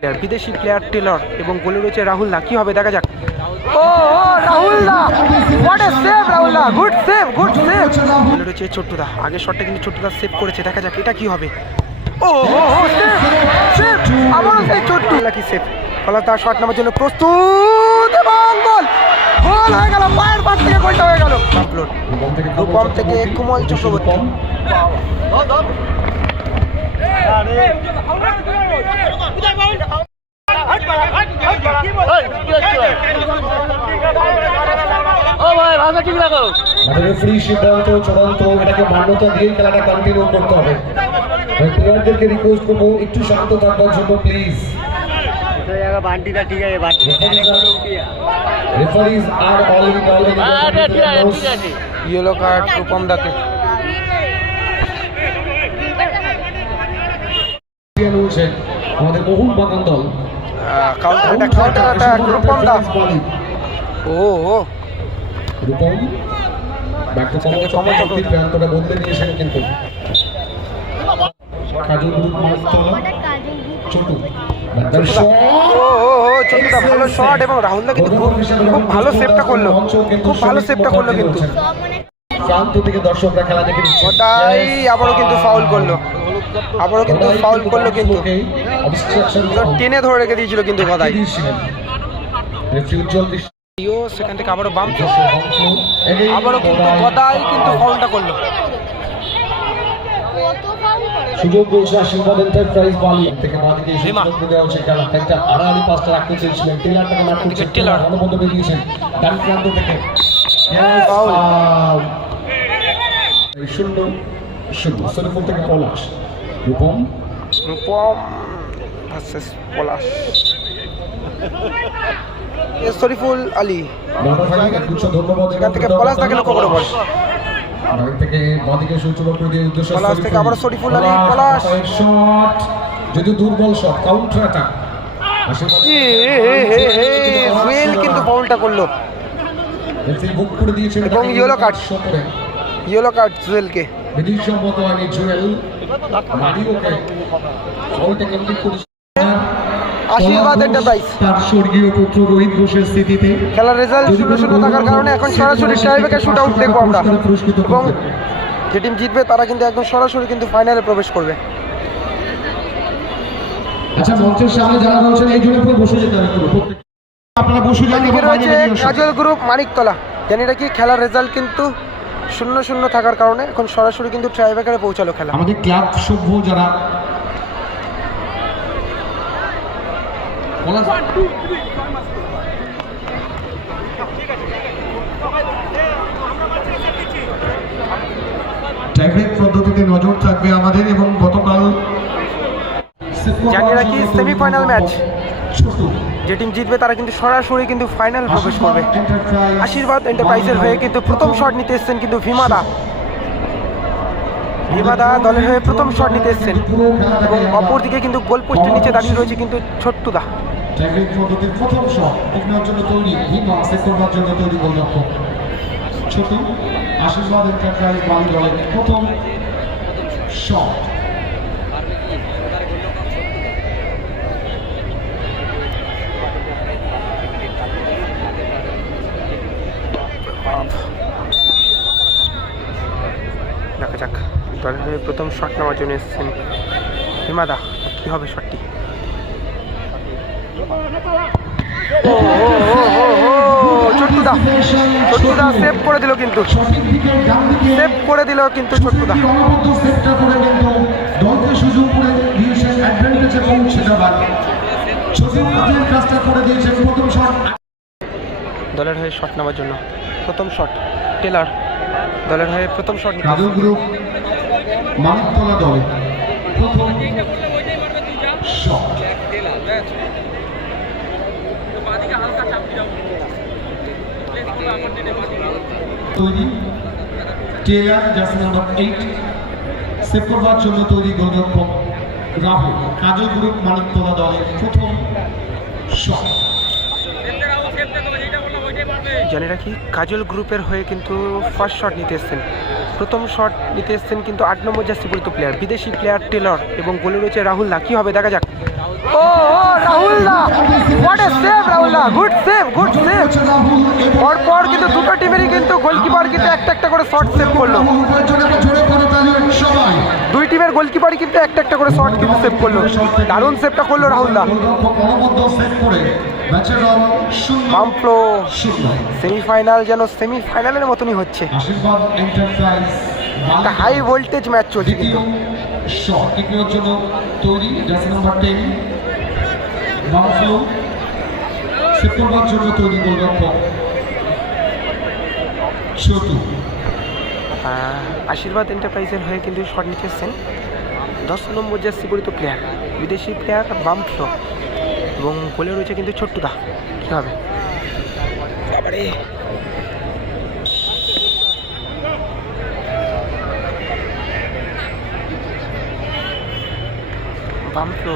Player বিদেশি player Taylor এবং গোলে রয়েছে রাহুল দা কি হবে দেখা যাক। ও Rahul da what a save Rahul da good save good save গোলে রয়েছে ছোট্টুদা আগের শটটা কিন্তু ছোট্টুদা সেভ করেছে দেখা যাক এটা কি হবে। ও ও ও সেভ সেভ আবারও সেই ছোট্টু। লাকি সেভ ফলে তার শট নেওয়ার জন্য প্রস্তুত এবং গোল। গোল হয়ে গেল পায়ের পাশ থেকে গোলটা হয়ে গেল। আপলোড রূপম থেকে কুমল চক্রবর্তী। রেফারি সিদ্ধান্ত চূড়ান্ত এটাকে মান্যতা দিয়ে খেলাটা কন্টিনিউ করতে হবে প্লেয়ারদেরকে রিকোয়েস্ট করব একটু শান্ত থাকবার জন্য প্লিজ বান্টিটা ঠিক আছে। বান্টি রেফারিজ আর অলরেডি ইয়েলো কার্ড রূপম দাকে হয়েছে আমাদের মোহন বাগান দল। Counter attack counter attack Rupam da. ও রূপম। প্রান্তটা বদলে কিন্তু। কাজল গ্রুপ ছোটু। ভালো শট এবং রাহুল দা কিন্তু খুব ভালো সেভটা করল। খুব ভালো সেভটা করল কিন্তু। প্রান্ত থেকে দর্শকরা খেলা দেখে আবারও কিন্তু ফাউল করল। আবারও কিন্তু ফাউল করল কিন্তু। টেনে ধরে রেখে দিয়েছিল কিন্তু গদাই। সেখান থেকে আবারও বাম। আবারও কিন্তু গদাই। কিন্তু ফাউলটা করল। সুযোগ রয়েছে আশীর্বাদ এন্টারপ্রাইজ বালি। থেকে বাদিকে সুযোগ দেওয়া হচ্ছে খেলা একটা আড়াআড়ি পাঁচটা রাখতে চেয়েছিলেন। টেলার তাকে মার করছে ওদিকে বেরিয়েছেন ডান প্রান্ত থেকে। Yes, Foul. foul. এই শূন্য শূন্য। সরিফুল থেকে পলাশ রূপম রূপম ভার্সেস পলাশ এ শরীফুল আলী দাদা ভাই একগুচ্ছ ধন্যবাদ এখান থেকে পলাশ তাকে লক্ষ্য করে বল ডান থেকে বাদিকে সূচনা করে দিয়ে উদ্দেশ্য পলাশ থেকে আবার শরীফুল আলী, পলাশ। শট যদি দুর্বল শট কাউন্টার অ্যাটাক কিন্তু ফাউলটা করল বুক করে দিয়েছেন এবং। শো করে ইয়েলো কার্ড জুয়েলকে জুয়েল মারিওকে ফলটা আশীর্বাদ এন্টারপ্রাইজ তার স্বর্গীয় পুত্র রোহিত ঘোষের স্মৃতিতে খেলার রেজাল্ট শূন্য শূন্য থাকার কারণে এখন সরাসরি টাইব্রেকার শুট আউট দেখব আমরা। এবং যে টিম জিতবে তারা কিন্তু একদম সরাসরি কিন্তু ফাইনালে প্রবেশ করবে। আচ্ছা মঞ্চের সামনে যারা রয়েছেন এই জন্য বসে যেতে হবে আপনারা বসে যান এবং কাজল গ্রুপ মানিকতলা। জানি নাকি খেলার রেজাল্ট কিন্তু শূন্য শূন্য থাকার কারণে এখন সরাসরি কিন্তু ট্রাইব্রেকারে পৌঁছালো খেলা। আমাদের ক্লাব সভ্য যারা টাইব্রেক পদ্ধতিতে নজর থাকবে আমাদের এবং গতকাল জানিয়ে রাখি সেমিফাইনাল ম্যাচ ছোট যে টিম জিতবে, তারা কিন্তু সরাসরি কিন্তু ফাইনাল প্রবেশ করবে। আশীর্বাদ এন্টারপ্রাইজের হয়ে কিন্তু প্রথম শট নিতে এসেছেন কিন্তু ভীমাদা। ভীমাদা দলের হয়ে প্রথম শট নিতে এসেছেন। এবং অপরদিকে কিন্তু গোল পোস্টের নিচে দাঁড়িয়ে রয়েছে কিন্তু ছোট্টুদা। ছোট আশীর্বাদ এন্টারপ্রাইজ দলের প্রথম শট যাক দলের হয়ে প্রথম শট নেওয়ার জন্য এসেছেন ভীমাদা কি হবে শটটি সেভ করে দিল কিন্তু। করে দলের হয়ে শট নেওয়ার জন্য। প্রথম শট টেলার দলের হয়ে প্রথম শট কাজল গ্রুপ মানিকতলা দলে প্রথম শট। তৈরি Taylor jersey number eight save করবার জন্য তৈরি গোলরক্ষক রাহুল। কাজল গ্রুপ মানিকতলা দলের প্রথম শট। জানি রাখি কাজল গ্রুপের হয়ে কিন্তু ফার্স্ট শট নিতে এসছেন। প্রথম শট নিতে এসছেন কিন্তু আট নম্বর জার্সি পরিত প্লেয়ার বিদেশি প্লেয়ার টেলর এবং গোলে রয়েছে রাহুল দা। কি হবে, দেখা যাক। ও রাহুল এ সেভ রাহুল্লা গুড সেভ গুড সেভ পর কিন্তু দুটো টিমেরই কিন্তু গোলকিপার কিন্তু একটা একটা করে শর্ট সেভ করল রাহুল উভয়ের জন্য একটা জোরে করে তালি সবাই দুই টিমের গোলকিপারই কিন্তু একটা একটা করে শর্ট কিন্তু সেভ করল দারুণ সেভটা করল রাহুল দা শূন্য সেমিফাইনাল যেন সেমিফাইনালের মতনই হচ্ছে একটা হাই ভোল্টেজ ম্যাচ চলছে কিন্তু শট জন্য তৈরি নাম্বার টেন করবার জন্য তৈরি আহ, আশীর্বাদ এন্টারপ্রাইজের হয়ে কিন্তু শট নিতে এসছেন। দশ নম্বর জার্সি পরিত প্লেয়ার বিদেশি প্লেয়ার বামফ্লো এবং গোলে রয়েছে কিন্তু ছোট্টুদা। কী হবে? বাবারে। বামফ্লো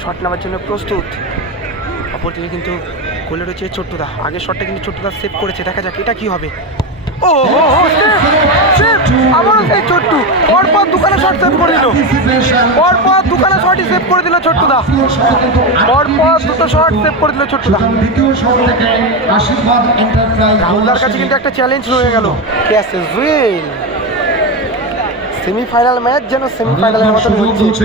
শট নেওয়ার জন্য প্রস্তুত। অপরদিকে কিন্তু গোলে রয়েছে ছোট্টুদা। আগের শটটা কিন্তু ছোট্টুদা সেভ করেছে। দেখা যাক এটা কি হবে। ও আবারও সেই ছোট্টু। পরপর দোকানে শট সেভ করে দিল। পরপর দোকানে শটই সেভ করে দিল ছোট্টুদা। পরপর দুটো শট সেভ করে দিল ছোট্টুদা। রাহুলার কাছে কিন্তু একটা চ্যালেঞ্জ রয়ে গেল। ক্যাশ ইজ সেমিফাইনাল ম্যাচ যেন সেমিফাইনালের মতন হচ্ছে।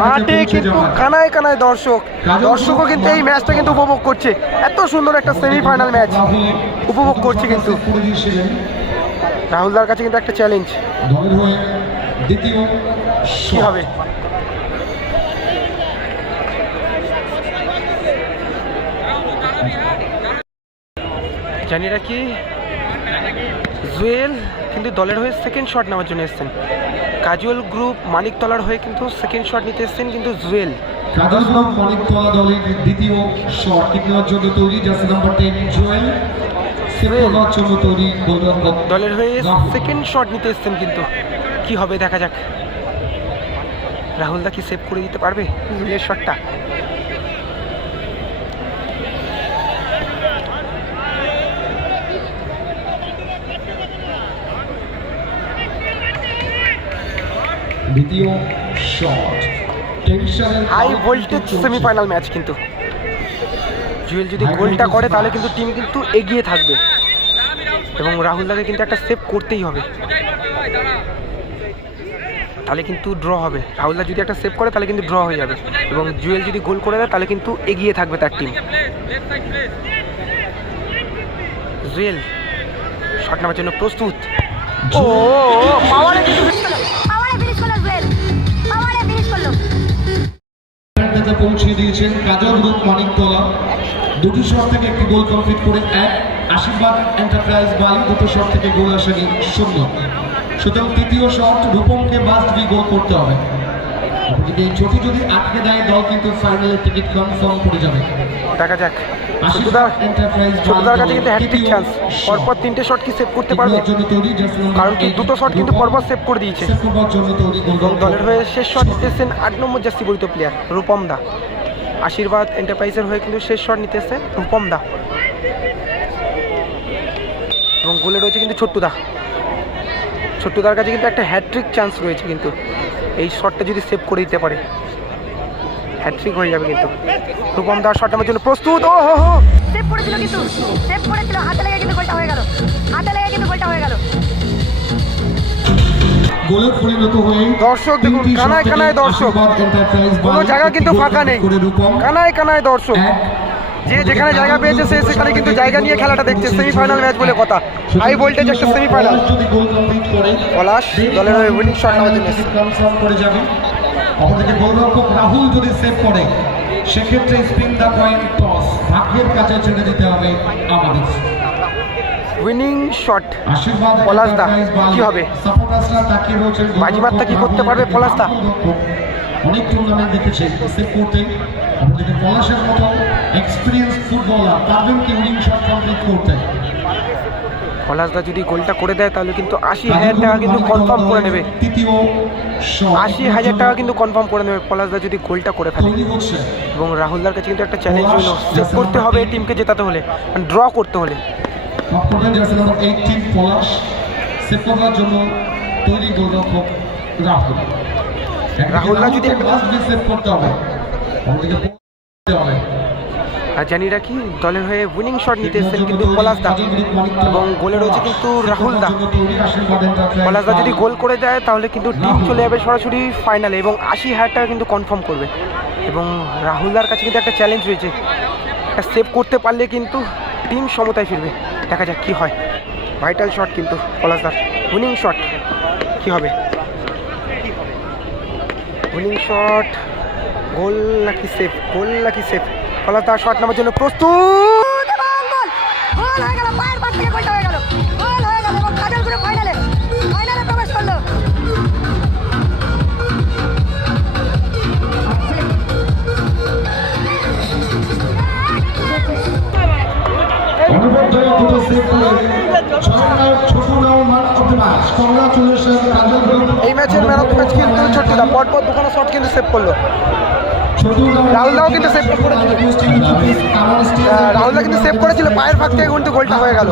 মাঠে কিন্তু কানায় কানায় দর্শক। দর্শকও কিন্তু এই ম্যাচটা কিন্তু উপভোগ করছে। এত সুন্দর একটা সেমিফাইনাল ম্যাচ উপভোগ করছে কিন্তু। রাহুলদার কাছে কিন্তু একটা চ্যালেঞ্জ কি হবে? জানি রাখি জুয়েল কিন্তু দলের হয়ে সেকেন্ড শট নেওয়ার জন্য এসেছেন। কাজুয়াল গ্রুপ মানিকতলার হয়ে কিন্তু সেকেন্ড শট নিতে এসেছেন কিন্তু জুয়েল। কাজলগ্রাম মানিকতলা দলের দ্বিতীয় শট নেওয়ার জন্য তৈরি জার্সি নাম্বার টেন জুয়েল। দলের হয়ে সেকেন্ড শট নিতে এসেছেন কিন্তু। কি হবে দেখা যাক। রাহুলদা কি সেভ করে দিতে পারবে জুয়েলের শটটা দ্বিতীয় shot high voltage semifinal match কিন্তু জুয়েল যদি গোলটা করে তাহলে কিন্তু টিম কিন্তু এগিয়ে থাকবে। এবং রাহুলদাকে কিন্তু একটা সেভ করতেই হবে। তাহলে কিন্তু ড্র হবে। রাহুলদা যদি একটা সেভ করে তাহলে কিন্তু ড্র হয়ে যাবে। এবং জুয়েল যদি গোল করে দেয় তাহলে কিন্তু এগিয়ে থাকবে তার টিম জুয়েল শট নেওয়ার জন্য প্রস্তুত। ও পাওয়ারে কিন্তু পয়েন্টটাতে পৌঁছে দিয়েছেন কাজল গ্রুপ মানিকতলা। দুটি শট থেকে একটি গোল কমপ্লিট করে এক। আশীর্বাদ এন্টারপ্রাইজ বালি, দুটো শট থেকে গোল আসেনি শূন্য। সুতরাং তৃতীয় শট রূপমকে মাস্ট বি গোল করতে হবে। এই চোটি যদি আটকে দেয় দল কিন্তু ফাইনালের টিকিট কনফার্ম করে যাবে। দেখা যাক। ছোটদার কাছে কিন্তু হ্যাট্রিক চান্স পরপর তিনটে শট কি সেভ করতে পারবে? কারণ কি দুটো শট কিন্তু পরপর সেভ করে দিয়েছে। এবং দলের হয়ে শেষ শট নিতেছেন আট নম্বর জার্সি প্লেয়ার রূপম দা। আশীর্বাদ এন্টারপ্রাইজের হয়ে কিন্তু শেষ শট নিতেছে রূপম দা। এবং গোলে রয়েছে কিন্তু ছোট্টুদা। ছোট্টুদার কাছে কিন্তু একটা হ্যাট্রিক চান্স রয়েছে কিন্তু। এই শটটা যদি সেভ করে দিতে পারে। হ্যাট্রিক হয়ে যাবে কিন্তু। রূপম দা শট আমার জন্য প্রস্তুত। ও হো হো। সেভ করেছিল কিন্তু। সেভ করেছিল। হাতে লেগে কিন্তু গোলটা হয়ে গেল। হাতে লেগে কিন্তু গোলটা হয়ে গেল। দর্শক দেখুন, কানায় কানায় দর্শক। কোনো জায়গা কিন্তু ফাঁকা নেই। কানায় কানায় দর্শক। যে যেখানে জায়গা পেয়েছে সে সেখানে কিন্তু জায়গা নিয়ে খেলাটা দেখছে। সেমিফাইনাল ম্যাচ বলে কথা। হাই ভোল্টেজ একটা সেমিফাইনাল। পলাশ যদি গোল করে পলাশ দলের হয়ে উইনিং শট নেওয়ার জন্য অপরদিকে গোলরক্ষক রাহুল যদি সেভ করে সেক্ষেত্রে স্পিন দা কয়েন টস ভাগ্যের কাছে ছেড়ে দিতে হবে আমাদের। উইনিং শট পলাশদা, কি হবে? বাজিমাতটা কি করতে পারবে পলাশদা? অনেক টুর্নামেন্ট দেখেছে। সেভ করতে অপরদিকে পলাশের মতো এক্সপিরিয়েন্স ফুটবলার পারবেন কি উইনিং শট কমপ্লিট করতে। পলাশদা যদি গোলটা করে দেয় তাহলে কিন্তু আশি হাজার টাকা কিন্তু কনফার্ম করে নেবে। তৃতীয় আশি হাজার টাকা কিন্তু কনফার্ম করে নেবে পলাশদা যদি গোলটা করে ফেলে। এবং রাহুলদার কাছে কিন্তু একটা চ্যালেঞ্জ হলো সেভ করতে হবে এই টিমকে জেতাতে হলে ড্র করতে হলে। রক্ষকের jersey number eighteen Palash save করার জন্য তৈরি গোলরক্ষক রাহুল। রাহুলরা যদি একটা- সেভ করতে হবে। অন্যদিকে করতে হবে জানি রাখি, দলের হয়ে উইনিং শট নিতে এসেছেন কিন্তু পলাশ দা এবং গোলে রয়েছে কিন্তু রাহুল দা। পলাশ দা যদি গোল করে দেয়, তাহলে কিন্তু টিম চলে যাবে সরাসরি ফাইনালে এবং আশি হাজার টাকা কিন্তু কনফার্ম করবে। এবং রাহুলদার কাছে কিন্তু একটা চ্যালেঞ্জ রয়েছে। একটা সেভ করতে পারলে কিন্তু টিম সমতায় ফিরবে। দেখা যাক কী হয়। ভাইটাল শট কিন্তু পলাশদার উইনিং শট কী হবে? উইনিং শট গোল নাকি সেভ গোল নাকি সেভ পলাশদার শট নেওয়ার জন্য প্রস্তুত। এই ম্যাচের ম্যান অফ ম্যাচ কিন্তু ছোট্টদা পরপর দুখানা শট কিন্তু সেভ করল। রাহুলদাও কিন্তু save করেছিল। রাহুলদা কিন্তু সেভ করেছিল, পায়ের ফাঁক থেকে কিন্তু গোলটা হয়ে গেল।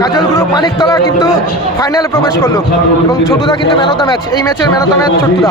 কাজল গ্রুপ মানিকতলা কিন্তু ফাইনালে প্রবেশ করল। এবং ছোটদা কিন্তু ম্যান অফ দ্য ম্যাচ এই ম্যাচের ম্যান অফ দ্য ম্যাচ ছোটদা।